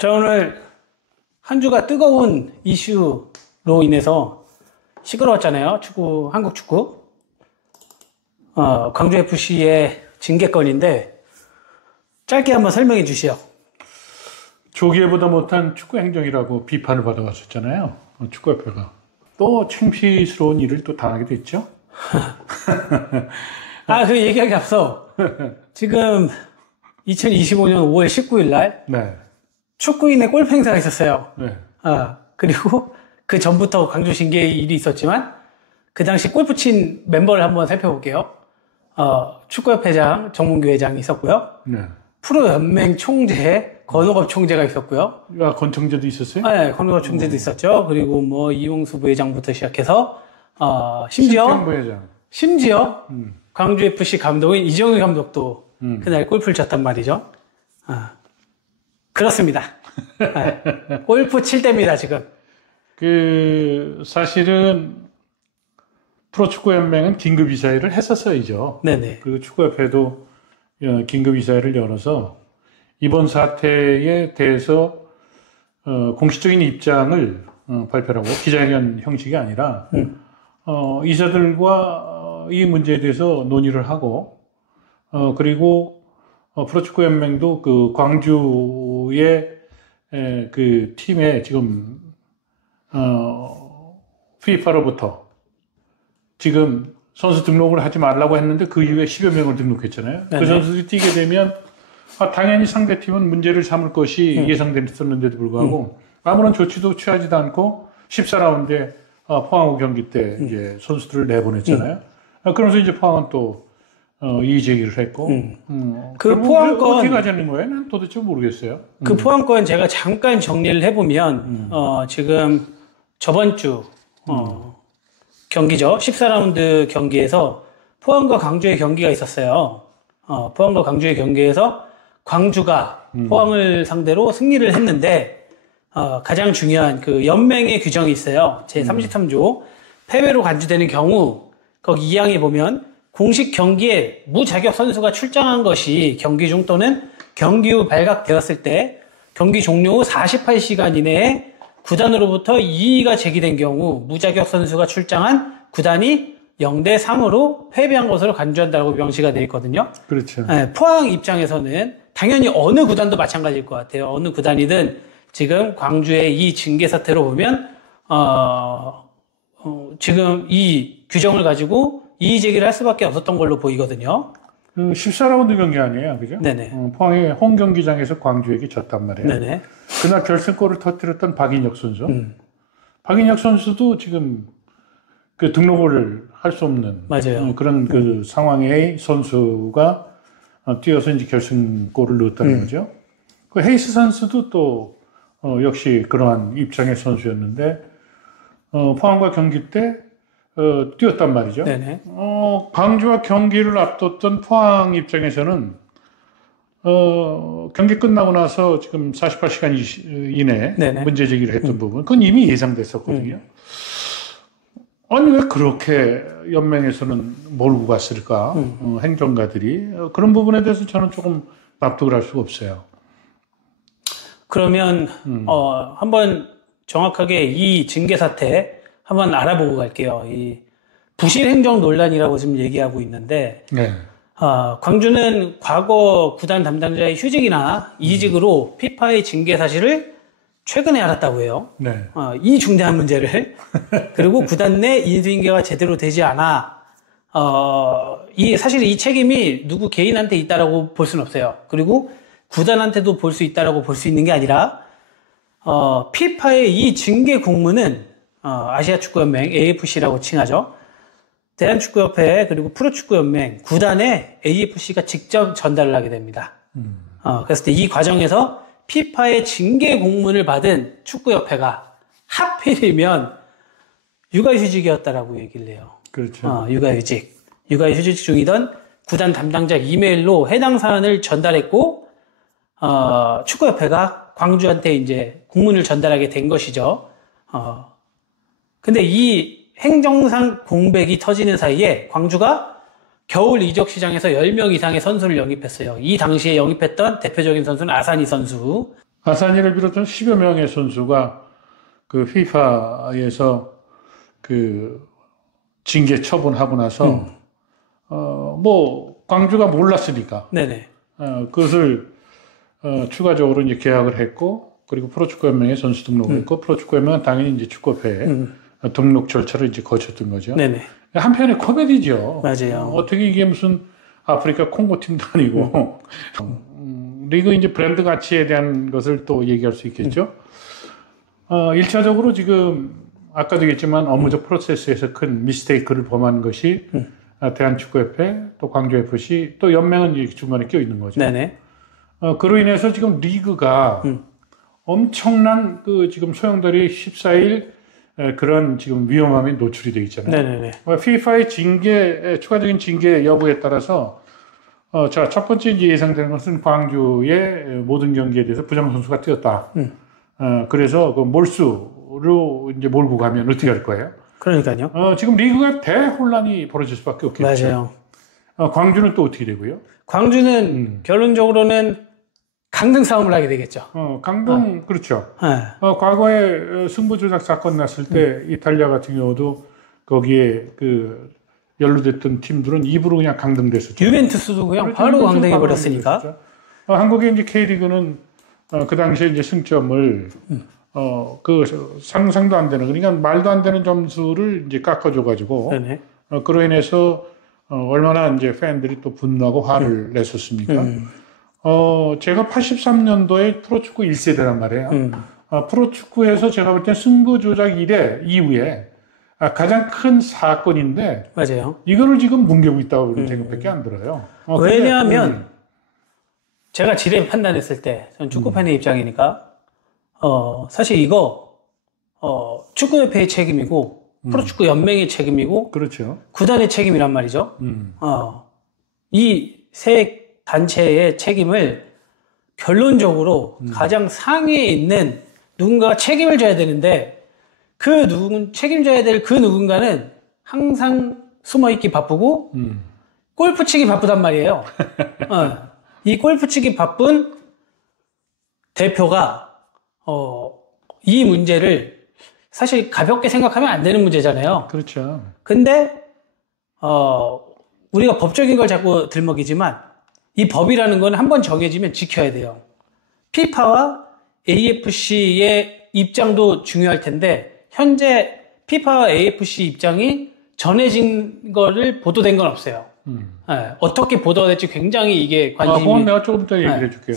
자, 오늘 한 주가 뜨거운 이슈로 인해서 시끄러웠잖아요. 축구, 한국 축구. 광주FC의 징계건인데 짧게 한번 설명해 주시죠. 조기에보다 못한 축구 행정이라고 비판을 받아왔었잖아요. 축구협회가. 또 창피스러운 일을 또 당하게 됐죠. 그 얘기하기 앞서 지금 2025년 5월 19일 날 네. 축구인의 골프 행사가 있었어요. 네. 그리고 그 전부터 광주 징계 일이 있었지만 그 당시 골프 친 멤버를 한번 살펴볼게요. 축구협회장 정문규 회장이 있었고요. 네. 프로연맹 총재 권호갑 총재가 있었고요. 권총재도 있었어요? 네, 권호갑 총재도 있었죠. 그리고 뭐 이용수 부회장부터 시작해서 심지어 광주FC 감독인 이정희 감독도 그날 골프를 쳤단 말이죠. 그렇습니다. 골프 칠 때입니다, 지금. 사실은 프로축구연맹은 긴급이사회를 했었어야죠. 네네. 그리고 축구협회도 긴급이사회를 열어서 이번 사태에 대해서 공식적인 입장을 발표하고 기자회견 형식이 아니라 이사들과 이 문제에 대해서 논의를 하고 그리고 프로축구연맹도 그 광주의 그 팀에 지금 FIFA로부터 지금 선수 등록을 하지 말라고 했는데 그 이후에 10여 명을 등록했잖아요. 네네. 그 선수들이 뛰게 되면 당연히 상대팀은 문제를 삼을 것이 예상됐었는데도 불구하고 아무런 조치도 취하지도 않고 14라운드에 포항하고 경기 때 이제 선수들을 내보냈잖아요. 그러면서 이제 포항은 또 이의 제기를 했고 그 포항권 어떻게 가자는 거예요? 난 도대체 모르겠어요. 그 포항권 제가 잠깐 정리를 해보면 지금 저번 주 경기죠. 14라운드 경기에서 포항과 광주의 경기가 있었어요. 포항과 광주의 경기에서 광주가 포항을 상대로 승리를 했는데 가장 중요한 그 연맹의 규정이 있어요. 제33조 패배로 간주되는 경우 거기 2항에 보면 공식 경기에 무자격 선수가 출장한 것이 경기 중 또는 경기 후 발각되었을 때 경기 종료 후 48시간 이내에 구단으로부터 이의가 제기된 경우 무자격 선수가 출장한 구단이 0대3으로 패배한 것으로 간주한다고 명시가 되어 있거든요. 그렇죠. 네, 포항 입장에서는 당연히 어느 구단도 마찬가지일 것 같아요. 어느 구단이든 지금 광주의 이 징계 사태로 보면 지금 이 규정을 가지고 이의 제기를 할 수밖에 없었던 걸로 보이거든요. 14라운드 경기 아니에요, 그죠? 네네. 포항의 홈 경기장에서 광주에게 졌단 말이에요. 네네. 그날 결승골을 터뜨렸던 박인혁 선수. 박인혁 선수도 지금 그 등록을 할 수 없는 맞아요. 그런 그 상황의 선수가 뛰어서 이제 결승골을 넣었다는 거죠. 그 헤이스 선수도 또 역시 그러한 입장의 선수였는데 포항과 경기 때 뛰었단 말이죠. 네네. 광주와 경기를 앞뒀던 포항 입장에서는 경기 끝나고 나서 지금 48시간 이내에 네네. 문제 제기를 했던 부분, 그건 이미 예상됐었거든요. 아니, 왜 그렇게 연맹에서는 몰고 갔을까? 행정가들이. 그런 부분에 대해서 저는 조금 납득을 할 수가 없어요. 그러면, 한번 정확하게 이 징계 사태 한번 알아보고 갈게요. 이 부실 행정 논란이라고 지금 얘기하고 있는데, 네. 광주는 과거 구단 담당자의 휴직이나 이직으로 피파의 징계 사실을 최근에 알았다고 해요. 네. 이 중대한 문제를. 그리고 구단 내 인수인계가 제대로 되지 않아, 사실 이 책임이 누구 개인한테 있다라고 볼 수는 없어요. 그리고 구단한테도 볼 수 있다라고 볼 수 있는 게 아니라, 피파의 이 징계 공문은, 아시아축구연맹, AFC라고 칭하죠. 대한축구협회, 그리고 프로축구연맹, 구단에 AFC가 직접 전달을 하게 됩니다. 그랬을 때 이 과정에서 피파의 징계 공문을 받은 축구협회가 하필이면 육아휴직이었다라고 얘기를 해요. 그렇죠. 육아휴직. 육아휴직 중이던 구단 담당자 이메일로 해당 사안을 전달했고, 축구협회가 광주한테 이제 공문을 전달하게 된 것이죠. 근데 이 행정상 공백이 터지는 사이에 광주가 겨울 이적 시장에서 10명 이상의 선수를 영입했어요. 이 당시에 영입했던 대표적인 선수는 아사니 선수. 아사니를 비롯한 10여 명의 선수가 그 FIFA에서 그 징계 처분하고 나서 뭐 광주가 몰랐으니까 네네. 그것을 추가적으로 이제 계약을 했고 그리고 프로축구연맹에 선수 등록을 했고 프로축구연맹은 당연히 이제 축구협회에 등록 절차를 이제 거쳤던 거죠. 네네. 한편의 코미디죠. 맞아요. 어떻게 이게 무슨 아프리카 콩고 팀도 아니고 리그 이제 브랜드 가치에 대한 것을 또 얘기할 수 있겠죠. 1차적으로 지금 아까도 얘기했지만 업무적 프로세스에서 큰 미스테이크를 범한 것이 대한축구협회 또 광주FC 또 연맹은 이제 중간에 껴 있는 거죠. 네네. 그로 인해서 지금 리그가 엄청난 그 지금 소용돌이 14일 그런 지금 위험함에 노출이 되어 있잖아요. 네네네. FIFA의 추가적인 징계 여부에 따라서 자, 첫 번째 이제 예상되는 것은 광주의 모든 경기에 대해서 부장 선수가 뛰었다. 그래서 그 몰수로 이제 몰고 가면 어떻게 할 거예요? 그러니까요. 지금 리그가 대혼란이 벌어질 수밖에 없겠죠. 맞아요. 광주는 또 어떻게 되고요? 광주는 결론적으로는 강등 싸움을 하게 되겠죠. 강등 그렇죠. 네. 과거에 승부 조작 사건 났을 때 이탈리아 같은 경우도 거기에 그 연루됐던 팀들은 입으로 그냥 강등됐었죠. 유벤투스도 그냥 바로 강등해 버렸으니까. 한국의 이제 K리그는 그 당시에 이제 승점을 그 상상도 안 되는 그러니까 말도 안 되는 점수를 이제 깎아줘 가지고 그로 인해서 얼마나 이제 팬들이 또 분노하고 화를 냈었습니까? 제가 83년도에 프로축구 1세대란 말이에요. 프로축구에서 제가 볼 때 승부 조작 이후에 가장 큰 사건인데 맞아요. 이거를 지금 뭉개고 있다고 생각밖에 안 들어요. 왜냐하면 제가 지레 판단했을 때 전 축구팬의 입장이니까 사실 이거 축구협회의 책임이고 프로축구 연맹의 책임이고 그렇죠. 구단의 책임이란 말이죠. 이 세 단체의 책임을 결론적으로 가장 상위에 있는 누군가가 책임을 져야 되는데 책임져야 될 그 누군가는 항상 숨어있기 바쁘고 골프 치기 바쁘단 말이에요. 이 골프 치기 바쁜 대표가 이 문제를 사실 가볍게 생각하면 안 되는 문제잖아요. 그렇죠. 근데 우리가 법적인 걸 자꾸 들먹이지만 이 법이라는 건 한번 정해지면 지켜야 돼요. 피파와 AFC의 입장도 중요할 텐데 현재 피파와 AFC 입장이 전해진 거를 보도된 건 없어요. 네, 어떻게 보도가 될지 굉장히 이게 관심이. 그건 내가 조금 더 얘기를 해줄게요.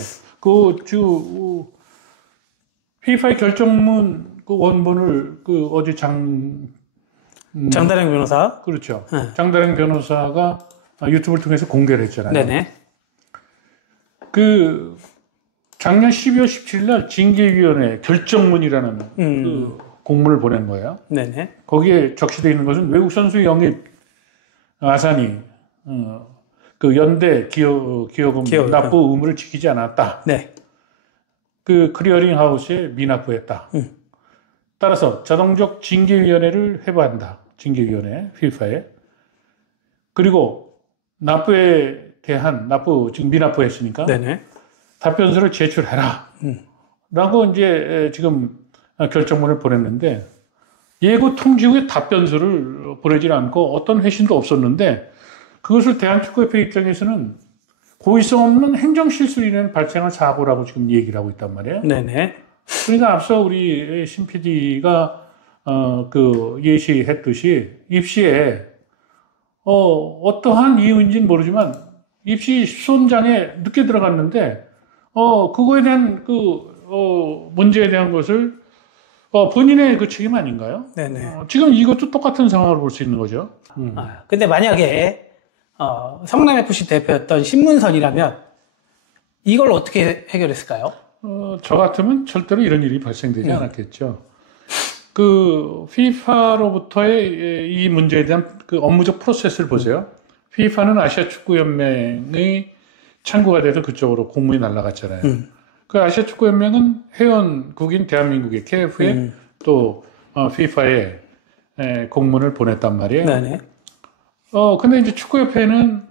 피파의 결정문 그 원본을 어제 장다령 변호사. 그렇죠. 장다령 변호사가 유튜브를 통해서 공개를 했잖아요. 네네. 작년 12월 17일 날 징계위원회 결정문이라는 그 공문을 보낸 거예요. 네네. 거기에 적시되어 있는 것은 외국 선수 영입 아산이 그 연대 기여금 납부 의무를 지키지 않았다. 네. 그 클리어링 하우스에 미납부했다. 따라서 자동적 징계위원회를 회부한다. 징계위원회 FIFA에. 그리고 납부에 대한 지금 미납부했으니까 네네. 답변서를 제출해라. 라고 이제 지금 결정문을 보냈는데 예고 통지 후에 답변서를 보내질 않고 어떤 회신도 없었는데 그것을 대한축구협회 입장에서는 고의성 없는 행정 실수로 인해 발생한 사고라고 지금 얘기를 하고 있단 말이에요. 네네. 그러니까 앞서 우리 신 PD가 예시했듯이 입시에 어떠한 이유인지는 모르지만 입시 수험장에 늦게 들어갔는데 그거에 대한 문제에 대한 것을 본인의 그 책임 아닌가요? 네네. 지금 이것도 똑같은 상황으로 볼 수 있는 거죠. 근데 만약에 성남FC 대표였던 신문선이라면 이걸 어떻게 해결했을까요? 저 같으면 절대로 이런 일이 발생되지 않았겠죠. 그 FIFA로부터의 이 문제에 대한 그 업무적 프로세스를 보세요. FIFA는 아시아 축구 연맹의 창구가 돼서 그쪽으로 공문이 날아갔잖아요. 그 아시아 축구 연맹은 회원국인 대한민국의 KF에 또 FIFA에 공문을 보냈단 말이에요. 네네. 근데 이제 축구협회는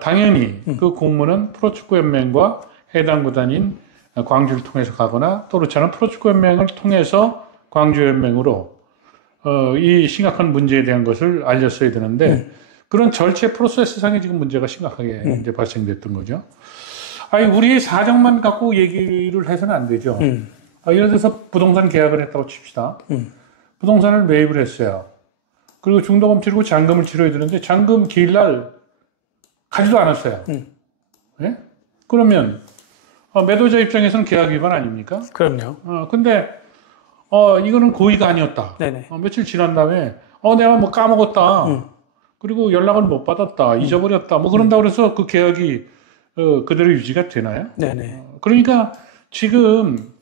당연히 그 공문은 프로축구연맹과 해당 구단인 광주를 통해서 가거나 또 그렇지 않으면 프로축구연맹을 통해서 광주연맹으로 이 심각한 문제에 대한 것을 알렸어야 되는데 그런 절체 프로세스상에 지금 문제가 심각하게 이제 발생됐던 거죠. 아니 우리의 사정만 갖고 얘기를 해서는 안 되죠. 예를 들어서 부동산 계약을 했다고 칩시다. 부동산을 매입을 했어요. 그리고 중도금 치르고 잔금을 치러야 되는데 잔금 기일날 가지도 않았어요. 네? 그러면 매도자 입장에서는 계약 위반 아닙니까? 그럼요. 근데 이거는 고의가 아니었다. 네네. 며칠 지난 다음에 내가 뭐 까먹었다. 그리고 연락을 못 받았다. 잊어버렸다. 뭐 그런다고 해서 그 계약이 그대로 유지가 되나요? 네네. 그러니까 지금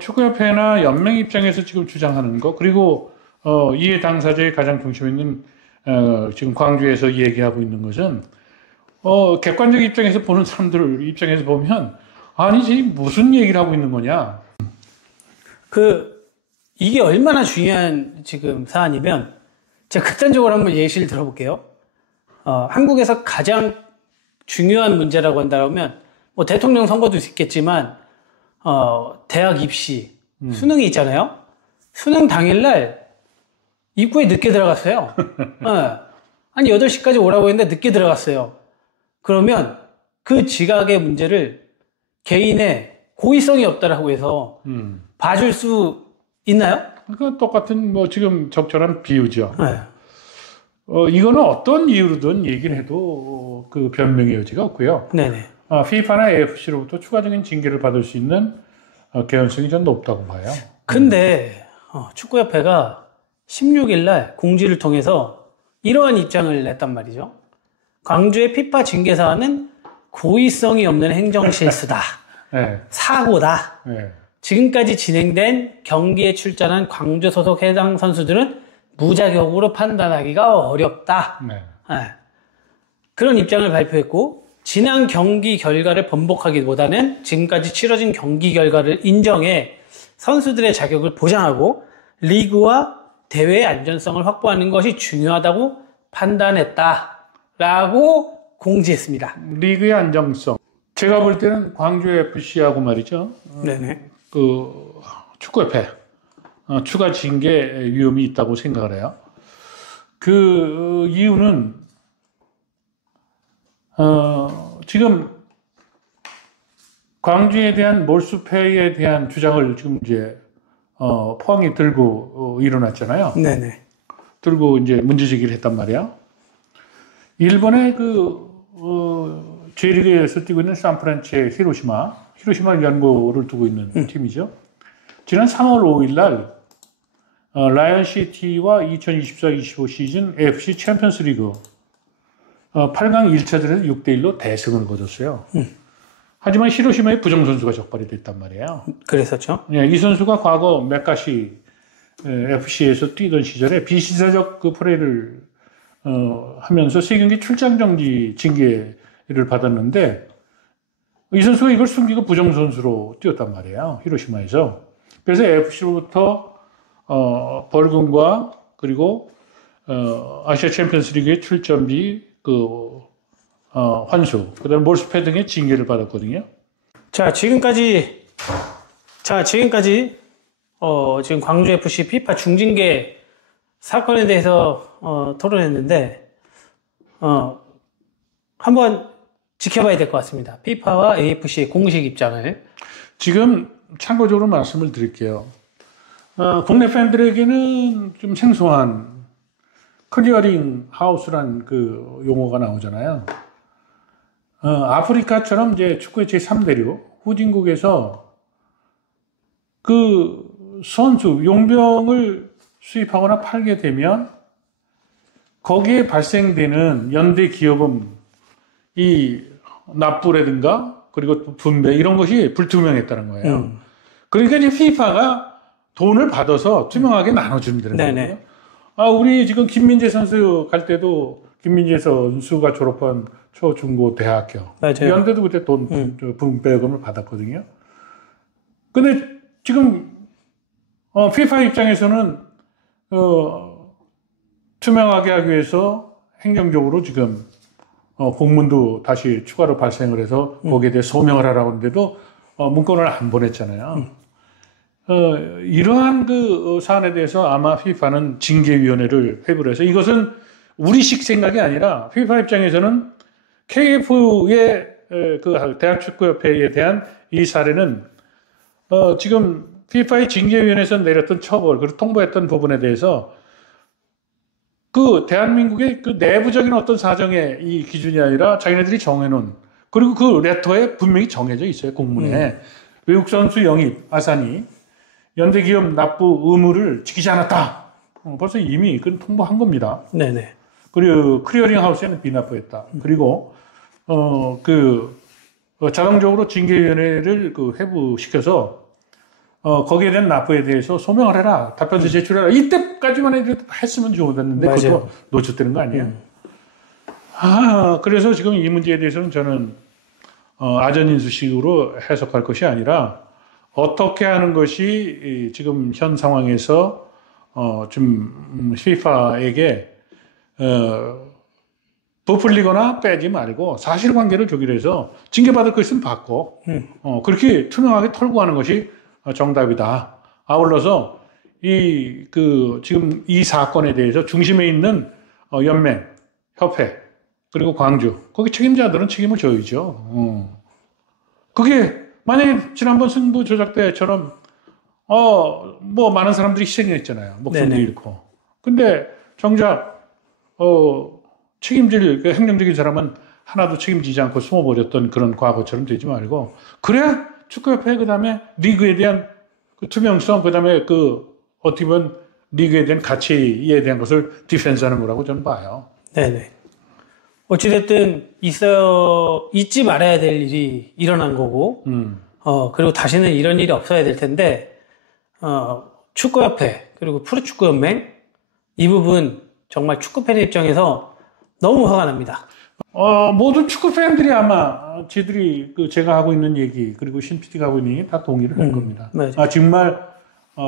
축구협회나 연맹 입장에서 지금 주장하는 거 그리고 이해 당사자의 가장 중심에 있는 지금 광주에서 얘기하고 있는 것은 객관적 입장에서 보는 사람들 입장에서 보면 아니 지금 무슨 얘기를 하고 있는 거냐? 이게 얼마나 중요한 지금 사안이면 제가 극단적으로 한번 예시를 들어볼게요. 한국에서 가장 중요한 문제라고 한다면 뭐 대통령 선거도 있겠지만 대학 입시 수능이 있잖아요. 수능 당일날 입구에 늦게 들어갔어요. 한 8시까지 오라고 했는데 늦게 들어갔어요. 그러면 그 지각의 문제를 개인의 고의성이 없다라고 해서 봐줄 수 있나요? 그러니까 똑같은 뭐 지금 적절한 비유죠. 네. 이거는 어떤 이유로든 얘기를 해도 그 변명의 여지가 없고요. 네네. FIFA나 AFC로부터 추가적인 징계를 받을 수 있는 개연성이 전 높다고 봐요. 근데 축구협회가 16일 날 공지를 통해서 이러한 입장을 냈단 말이죠. 광주의 피파 징계 사안은 고의성이 없는 행정실수다. 네. 사고다. 네. 지금까지 진행된 경기에 출전한 광주 소속 해당 선수들은 무자격으로 판단하기가 어렵다. 네. 네. 그런 입장을 발표했고 지난 경기 결과를 번복하기보다는 지금까지 치러진 경기 결과를 인정해 선수들의 자격을 보장하고 리그와 대회의 안전성을 확보하는 것이 중요하다고 판단했다라고 공지했습니다. 리그의 안정성. 제가 볼 때는 광주 FC하고 말이죠. 네네. 그 축구협회 추가 징계 위험이 있다고 생각을 해요. 그 이유는 지금 광주에 대한 몰수패에 대한 주장을 지금 이제 포항이 들고 일어났잖아요. 네네. 들고 이제 문제 제기를 했단 말이야. 일본의 J리그에서 뛰고 있는 샌프란치스코의 히로시마 연고를 두고 있는 팀이죠. 지난 3월 5일 날 라이언시티와 2024-25 시즌 AFC 챔피언스 리그 8강 1차전에서 6대1로 대승을 거뒀어요. 하지만 히로시마에 부정 선수가 적발이 됐단 말이에요. 그랬었죠. 예, 이 선수가 과거 메카시 FC에서 뛰던 시절에 비시사적 그 플레이를 하면서 3경기 출장 정지 징계를 받았는데 이 선수가 이걸 숨기고 부정 선수로 뛰었단 말이에요. 히로시마에서. 그래서 FC로부터 벌금과 그리고 아시아 챔피언스 리그의 출전비 환수, 그다음에 몰수패 등의 징계를 받았거든요. 지금까지 지금 광주 FC 피파 중징계 사건에 대해서 토론했는데 한번 지켜봐야 될 것 같습니다. 피파와 AFC의 공식 입장을. 지금 참고적으로 말씀을 드릴게요. 국내 팬들에게는 좀 생소한 클리어링 하우스란 그 용어가 나오잖아요. 아프리카처럼 이제 축구의 제3대륙 후진국에서 그 선수, 용병을 수입하거나 팔게 되면 거기에 발생되는 연대 기여금, 이 납부라든가 그리고 분배 이런 것이 불투명했다는 거예요. 그러니까 이제 FIFA가 돈을 받아서 투명하게 나눠주면 되는 거예요. 우리 지금 김민재 선수 갈 때도 김민재 선수가 졸업한 초, 중, 고, 대학교. 맞아요. 연대도 그때 돈 분배금을 받았거든요. 근데 지금 FIFA 입장에서는 투명하게 하기 위해서 행정적으로 지금 공문도 다시 추가로 발생을 해서 거기에 대해 소명을 하라고 하는데도 문건을 안 보냈잖아요. 이러한 그 사안에 대해서 아마 FIFA는 징계위원회를 회부를 해서 이것은 우리식 생각이 아니라 FIFA 입장에서는 KF의 그 대한축구협회에 대한 이 사례는 지금 FIFA의 징계위원회에서 내렸던 처벌 그리고 통보했던 부분에 대해서 그 대한민국의 그 내부적인 어떤 사정의 이 기준이 아니라 자기네들이 정해놓은 그리고 그 레터에 분명히 정해져 있어요. 공문에 외국 선수 영입 아산이 연대기업 납부 의무를 지키지 않았다. 벌써 이미 그건 통보한 겁니다. 네네. 그리고 클리어링하우스에는 비납부했다. 그리고 자동적으로 징계위원회를 그 회부시켜서 거기에 대한 납부에 대해서 소명을 해라. 답변서 제출해라. 이때까지만 해도 했으면 좋았는데 그것도 놓쳤다는 거 아니에요? 그래서 지금 이 문제에 대해서는 저는 아전인수식으로 해석할 것이 아니라 어떻게 하는 것이 지금 현 상황에서 좀 FIFA에게 부풀리거나 빼지 말고 사실관계를 조율해서 징계받을 거 있으면 받고 그렇게 투명하게 털고 가는 것이 정답이다. 아울러서 지금 이 사건에 대해서 중심에 있는 연맹, 협회 그리고 광주 거기 책임자들은 책임을 져야죠. 그게 만약에 지난번 승부 조작 때처럼 뭐 많은 사람들이 희생했잖아요. 목숨도 잃고. 근데 정작 책임질 그 행정적인 사람은 하나도 책임지지 않고 숨어버렸던 그런 과거처럼 되지 말고 그래야 축구협회 그다음에 리그에 대한 그 투명성 그다음에 어떻게 보면 리그에 대한 가치에 대한 것을 디펜스하는 거라고 저는 봐요. 네네. 어찌됐든 잊지 말아야 될 일이 일어난 거고, 그리고 다시는 이런 일이 없어야 될 텐데, 축구협회, 그리고 프로축구연맹, 이 부분 정말 축구팬의 입장에서 너무 화가 납니다. 모든 축구팬들이 아마 제가 하고 있는 얘기, 그리고 신 PD가 하고 있는 얘기 다 동의를 할 겁니다. 정말,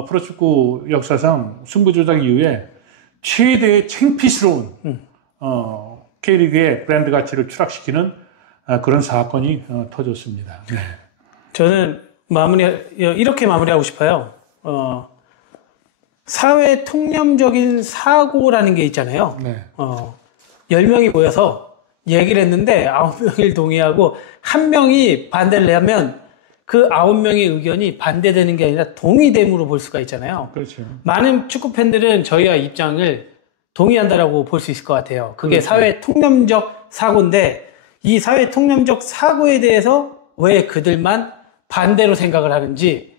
프로축구 역사상 승부조작 이후에 최대의 창피스러운, K리그의 브랜드 가치를 추락시키는 그런 사건이 터졌습니다. 네. 저는 이렇게 마무리하고 싶어요. 사회 통념적인 사고라는 게 있잖아요. 네. 10명이 모여서 얘기를 했는데 9명이 동의하고 1명이 반대를 하면 그 9명의 의견이 반대되는 게 아니라 동의됨으로 볼 수가 있잖아요. 그렇죠. 많은 축구 팬들은 저희와 입장을 동의한다라고 볼 수 있을 것 같아요. 그게 그렇죠. 사회 통념적 사고인데 이 사회 통념적 사고에 대해서 왜 그들만 반대로 생각을 하는지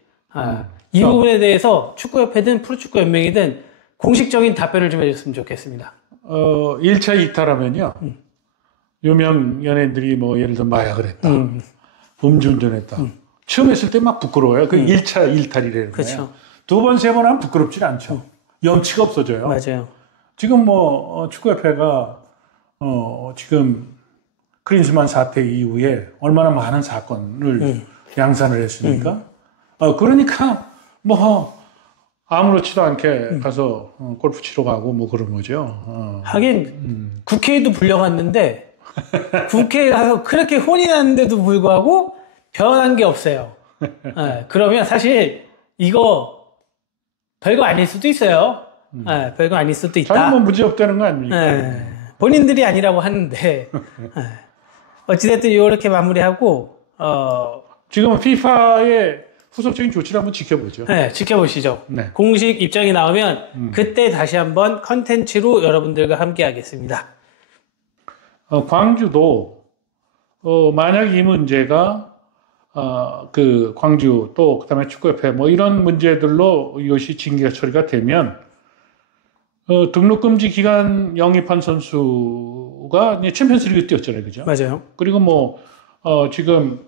이 부분에 대해서 축구협회든 프로축구연맹이든 공식적인 답변을 좀 해줬으면 좋겠습니다. 1차 이탈하면요. 유명 연예인들이 뭐 예를 들어 마약을 했다. 음주운전했다. 처음 했을 때 막 부끄러워요. 그 1차 일탈이라는 그렇죠. 거예요. 두 번, 세 번 하면 부끄럽지 않죠. 염치가 없어져요. 맞아요. 지금 뭐 축구협회가 지금 크린스만 사태 이후에 얼마나 많은 사건을 양산을 했습니까? 그러니까 뭐 아무렇지도 않게 가서 골프 치러 가고 뭐 그런 거죠. 하긴 국회에도 불려갔는데 국회에 가서 그렇게 혼이 났는데도 불구하고 변한 게 없어요. 그러면 사실 이거 별거 아닐 수도 있어요. 별거 아닐 수도 있다. 자기 뭐 문제 없다는 거 아닙니까? 본인들이 아니라고 하는데 어찌됐든 이렇게 마무리하고 지금 FIFA의 후속적인 조치를 한번 지켜보죠. 네, 지켜보시죠. 네. 공식 입장이 나오면 그때 다시 한번 컨텐츠로 여러분들과 함께 하겠습니다. 광주도 만약 이 문제가 그 광주 또 그다음에 축구협회 뭐 이런 문제들로 이것이 징계 처리가 되면 등록 금지 기간 영입한 선수가 챔피언스리그 뛰었잖아요, 그죠? 맞아요. 그리고 뭐 지금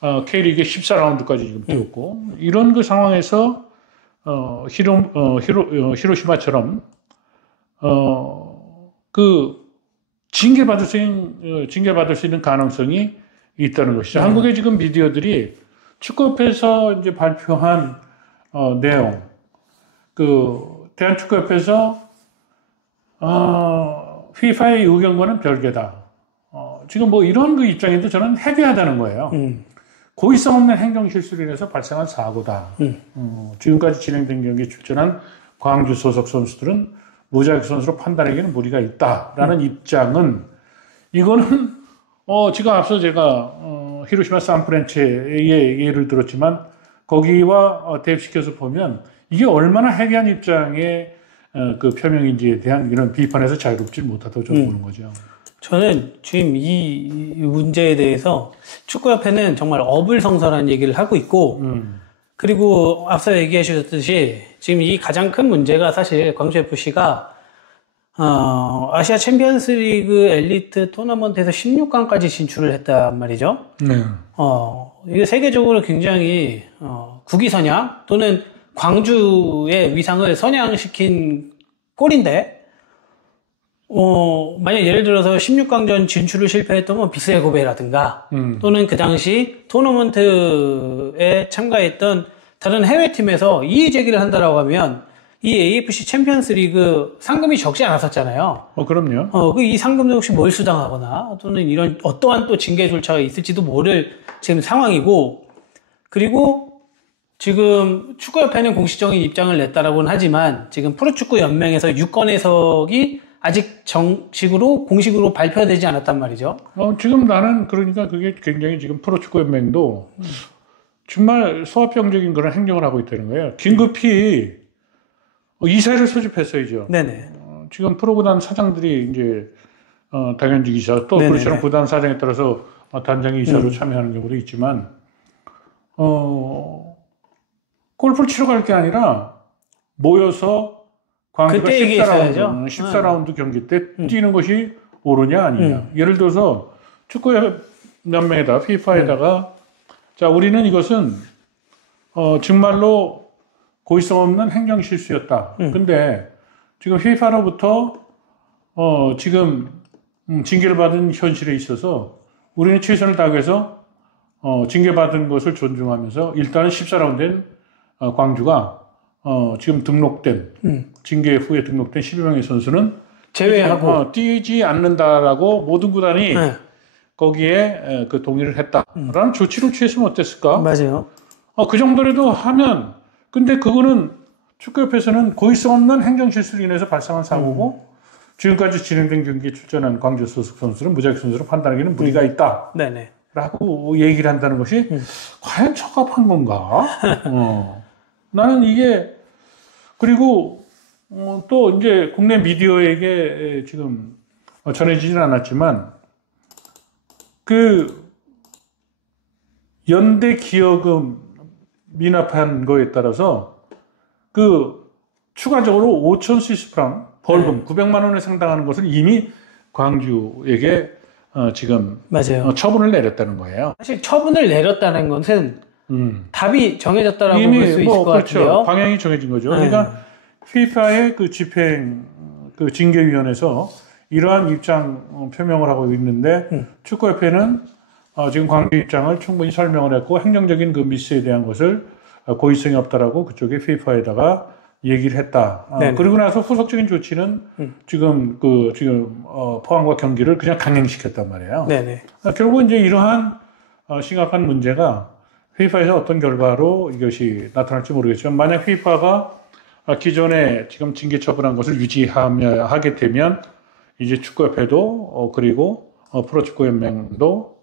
K리그 14라운드까지 지금 뛰었고 이런 그 상황에서 히로시마처럼 그 징계받을 수 있는 가능성이 있다는 것이죠. 한국의 지금 미디어들이 축구협회에서 이제 발표한 내용, 그 대한축구협회에서 FIFA의 의견과는 별개다. 지금 뭐 이런 그 입장인데 저는 해괴하다는 거예요. 고의성 없는 행정 실수로 인해서 발생한 사고다. 지금까지 진행된 경기에 출전한 광주 소속 선수들은 무자격 선수로 판단하기에는 무리가 있다라는 입장은 이거는 지금 앞서 제가 히로시마 산프란체의 예를 들었지만 거기와 대입시켜서 보면 이게 얼마나 해괴한 입장의 그 표명인지에 대한 이런 비판에서 자유롭지 못하다고 저는 보는 거죠. 저는 지금 이 문제에 대해서 축구협회는 정말 어불성설한 얘기를 하고 있고, 그리고 앞서 얘기하셨듯이 지금 이 가장 큰 문제가 사실 광주FC가 아시아 챔피언스 리그 엘리트 토너먼트에서 16강까지 진출을 했단 말이죠. 이게 세계적으로 굉장히 국위선양 또는 광주의 위상을 선양시킨 꼴인데, 만약 예를 들어서 16강전 진출을 실패했던 비스에고베라든가 또는 그 당시 토너먼트에 참가했던 다른 해외팀에서 이의 제기를 한다라고 하면 이 AFC 챔피언스 리그 상금이 적지 않았었잖아요. 그럼요. 이 상금도 혹시 몰수당하거나 또는 이런 어떠한 또 징계 절차가 있을지도 모를 지금 상황이고, 그리고 지금 축구협회는 공식적인 입장을 냈다라고는 하지만 지금 프로축구연맹에서 유권 해석이 아직 정식으로 공식으로 발표되지 않았단 말이죠. 지금 나는 그러니까 그게 굉장히 지금 프로축구연맹도 정말 소합병적인 그런 행정을 하고 있다는 거예요. 긴급히 이사를 소집했어야죠. 네네. 지금 프로구단 사장들이 이제 당연직 이사 또 그렇처럼 구단 사장에 따라서 단장이 이사로 참여하는 경우도 있지만 골프를 치러 갈 게 아니라 모여서 광주가 14라운드 경기 때 뛰는 것이 옳으냐 아니냐. 예를 들어서 축구연맹에다 FIFA에다가 자 우리는 이것은 정말로 고의성 없는 행정 실수였다. 근데 지금 FIFA로부터 지금 징계를 받은 현실에 있어서 우리는 최선을 다해서 징계받은 것을 존중하면서 일단은 14라운드엔 광주가 지금 등록된 징계 후에 등록된 12명의 선수는 제외하고 뛰지 않는다라고 모든 구단이 거기에 그 동의를 했다라는 조치를 취했으면 어땠을까? 맞아요. 그 정도라도 하면 근데 그거는 축구협회에서는 고의성 없는 행정 실수로 인해서 발생한 사고고 지금까지 진행된 경기에 출전한 광주 소속 선수는 무자격 선수로 판단하기에는 무리가 있다. 네네. 라고 얘기를 한다는 것이 과연 적합한 건가? 나는 이게 그리고 또 이제 국내 미디어에게 지금 전해지진 않았지만 그 연대 기여금 미납한 거에 따라서 그 추가적으로 5천 스위스프랑 벌금 900만 원에 상당하는 것을 이미 광주에게 지금 맞아요. 처분을 내렸다는 거예요. 사실 처분을 내렸다는 것은 답이 정해졌다라고 볼 이미 수 있을 것 그렇죠. 같은데요. 방향이 정해진 거죠. 그러니까 FIFA의 그 집행 그 징계위원회에서 이러한 입장 표명을 하고 있는데 축구협회는 지금 광주 입장을 충분히 설명을 했고 행정적인 그 미스에 대한 것을 고의성이 없다라고 그쪽에 FIFA에다가 얘기를 했다. 그리고 나서 후속적인 조치는 지금 포항과 경기를 그냥 강행시켰단 말이에요. 네네. 결국 이제 이러한 심각한 문제가 FIFA에서 어떤 결과로 이것이 나타날지 모르겠지만 만약 FIFA가 기존에 지금 징계 처분한 것을 하게 되면 이제 축구협회도 그리고 프로축구연맹도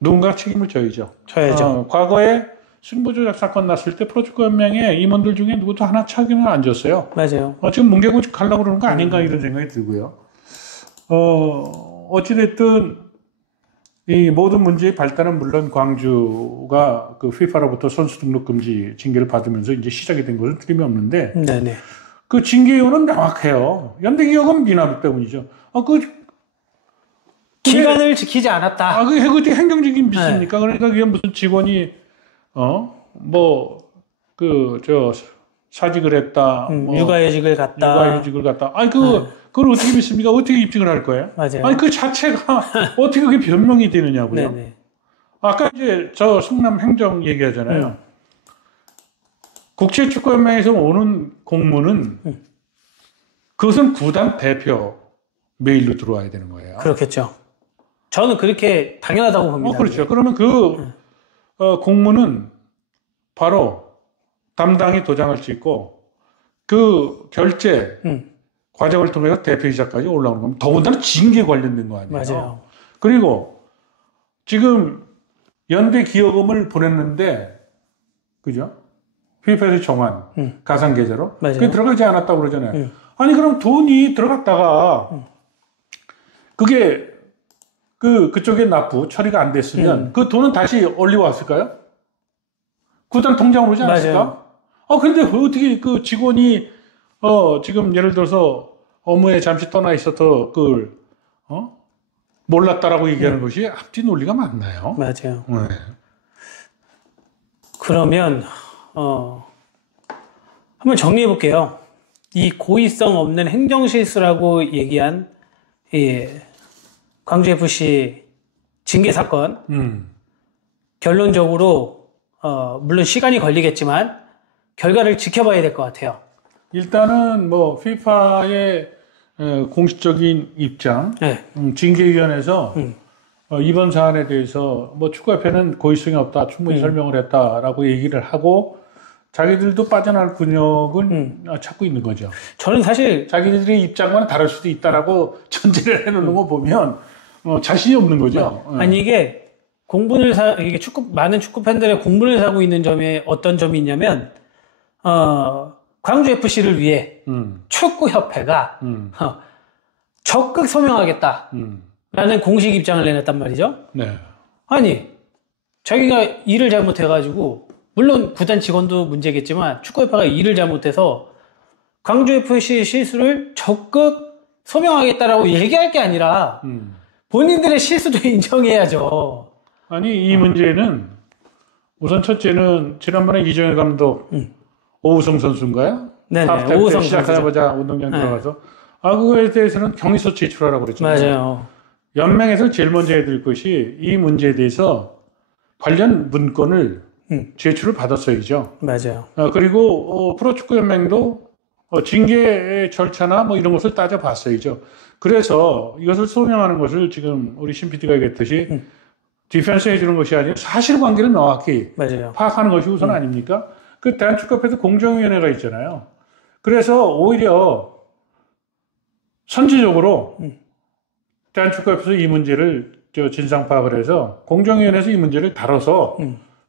누군가 책임을 져야죠. 과거에 승부조작 사건 났을 때 프로축구연맹의 임원들 중에 누구도 하나 책임을 안 졌어요. 맞아요. 지금 뭉개고 가려고 그러는 거 아닌가 이런 생각이 들고요. 어찌됐든 이 모든 문제의 발단은 물론 광주가 그 FIFA로부터 선수 등록 금지 징계를 받으면서 이제 시작이 된 것은 틀림없는데 네네. 그 징계 이유는 명확해요. 연대기업은 미납 때문이죠. 기간을 지키지 않았다. 그게 행정적인 미스입니까? 그러니까 그게 무슨 직원이 사직을 했다. 육아휴직을 갔다. 그걸 어떻게 믿습니까? 어떻게 입증을 할 거예요? 맞아요. 그 자체가 어떻게 그게 변명이 되느냐고요. 네네. 아까 이제 저 성남 행정 얘기하잖아요. 국제축구연맹에서 오는 공문은 그것은 구단 대표 메일로 들어와야 되는 거예요. 그렇겠죠. 저는 그렇게 당연하다고 봅니다. 그렇죠. 그러면 그 공문은 바로 담당이 도장을 찍고 그 결제 과정을 통해서 대표이사까지 올라오는 겁니다. 더군다나 징계 관련된 거 아니에요. 맞아요. 그리고 지금 연대 기여금을 보냈는데, 그죠? 피파에서 정한 가상 계좌로 그게 들어가지 않았다고 그러잖아요. 아니 그럼 돈이 들어갔다가 그게 그쪽에 납부 처리가 안 됐으면 그 돈은 다시 올리왔을까요? 구단 통장으로 오지 않았을까? 그런데 어떻게 그 직원이 지금 예를 들어서 업무에 잠시 떠나 있어서 그걸 몰랐다라고 얘기하는 것이 앞뒤 논리가 맞나요? 맞아요. 네. 그러면 한번 정리해 볼게요. 이 고의성 없는 행정실수라고 얘기한 광주FC 징계 사건 결론적으로 물론 시간이 걸리겠지만 결과를 지켜봐야 될 것 같아요. 일단은 뭐 FIFA의 공식적인 입장, 네. 징계위원회에서 이번 사안에 대해서 뭐 축구협회는 고의성이 없다, 충분히 설명을 했다라고 얘기를 하고 자기들도 빠져나갈 근육을 찾고 있는 거죠. 저는 사실 자기들의 입장과는 다를 수도 있다라고 전제를 해놓는 거 보면 자신이 없는 거죠. 아니 이게 이게 많은 축구 팬들의 공분을 사고 있는 점에 어떤 점이 있냐면 광주 FC를 위해 축구협회가 적극 소명하겠다라는 공식 입장을 내놨단 말이죠. 네. 아니 자기가 일을 잘못해가지고 물론 구단 직원도 문제겠지만 축구협회가 일을 잘못해서 광주 FC 실수를 적극 소명하겠다라고 얘기할 게 아니라 본인들의 실수도 인정해야죠. 아니 이 문제는 우선 첫째는 지난번에 이정현 감독 오우성 선수인가요? 네네. 오우성 시작하자마자 운동장 들어가서 그거에 대해서는 경위서 제출하라고 그랬잖아요. 맞아요. 연맹에서 제일 먼저 해야 될 것이 이 문제에 대해서 관련 문건을 제출을 받았어야죠. 맞아요. 그리고 프로축구연맹도 징계 절차나 뭐 이런 것을 따져봤어야죠. 그래서 이것을 소명하는 것을 지금 우리 신 PD가 얘기했듯이 디펜스 해주는 것이 아니라 사실관계를 명확히 맞아요. 파악하는 것이 우선 아닙니까? 그 대한축구협회도 공정위원회가 있잖아요. 그래서 오히려 선제적으로 대한축구협회에서 이 문제를 진상 파악을 해서 공정위원회에서 이 문제를 다뤄서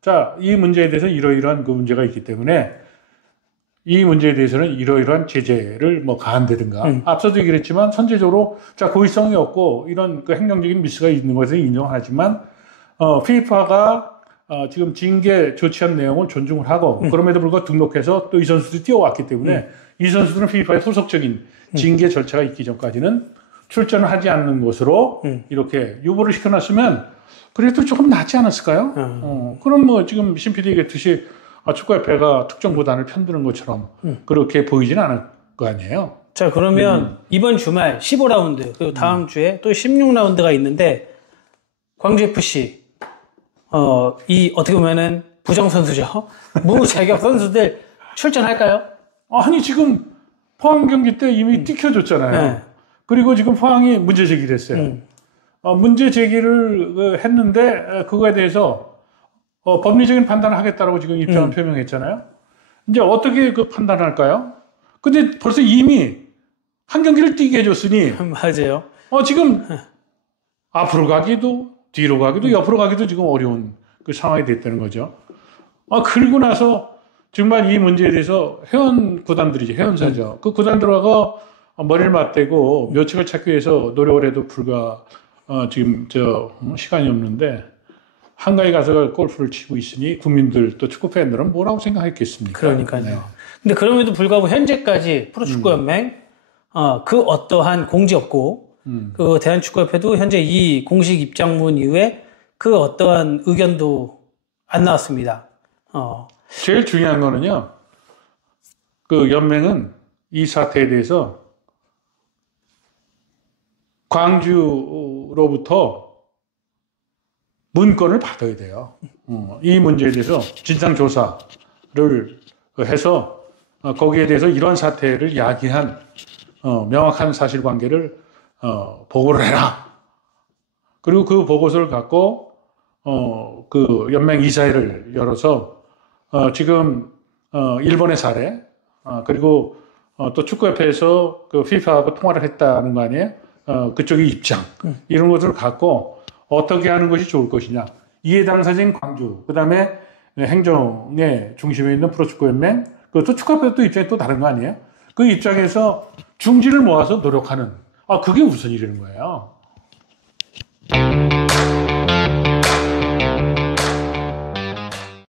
자, 이 문제에 대해서 이러이러한 그 문제가 있기 때문에 이 문제에 대해서는 이러이러한 제재를 뭐 가한다든가 앞서도 얘기를 했지만 선제적으로 자, 고의성이 없고 이런 그 행정적인 미스가 있는 것을 인정하지만 FIFA가 지금 징계 조치한 내용을 존중을 하고 그럼에도 불구하고 등록해서 또 이 선수들이 뛰어왔기 때문에 이 선수들은 FIFA의 소속적인 징계 절차가 있기 전까지는 출전을 하지 않는 것으로 이렇게 유보를 시켜놨으면 그래도 조금 낫지 않았을까요? 그럼 뭐 지금 신 PD 얘기했듯이 축구협회가 특정 구단을 편드는 것처럼 그렇게 보이진 않을 거 아니에요. 자 그러면 이번 주말 15라운드 그리고 다음 주에 또 16라운드가 있는데 광주FC 이 어떻게 보면은 부정 선수죠. 무자격 선수들 출전할까요? 아니 지금 포항 경기 때 이미 뛰켜줬잖아요. 네. 그리고 지금 포항이 문제 제기를 했어요. 문제 제기를 했는데 그거에 대해서 법리적인 판단을 하겠다라고 지금 입장을 표명했잖아요. 이제 어떻게 그 판단할까요? 근데 벌써 이미 한 경기를 뛰게 해줬으니 맞아요. 지금 앞으로 가기도 뒤로 가기도 옆으로 가기도 지금 어려운 그 상황이 됐다는 거죠. 그리고 나서 정말 이 문제에 대해서 회원 구단들이죠. 회원사죠. 그 구단들하고 머리를 맞대고 묘책을 찾기 위해서 노력을 해도 불과 지금 시간이 없는데 한가위 가서 골프를 치고 있으니 국민들 또 축구 팬들은 뭐라고 생각했겠습니까? 그러니까요. 네. 근데 그럼에도 불구하고 현재까지 프로축구연맹 그 어떠한 공지 없고 그 대한축구협회도 현재 이 공식 입장문 이후에 그 어떠한 의견도 안 나왔습니다. 제일 중요한 거는요. 그 연맹은 이 사태에 대해서 광주로부터 문건을 받아야 돼요. 이 문제에 대해서 진상조사를 해서 거기에 대해서 이런 사태를 야기한 명확한 사실관계를 보고를 해라. 그리고 그 보고서를 갖고 그 연맹 이사회를 열어서 지금 일본의 사례 그리고 또 축구협회에서 그 FIFA하고 통화를 했다는 거 아니에요? 그쪽의 입장 이런 것들을 갖고 어떻게 하는 것이 좋을 것이냐. 이해 당사자인 광주, 그 다음에 행정의 중심에 있는 프로축구연맹, 그것도 축구협회도 입장이 또 다른 거 아니에요? 그 입장에서 중지를 모아서 노력하는, 그게 우선이라는 거예요.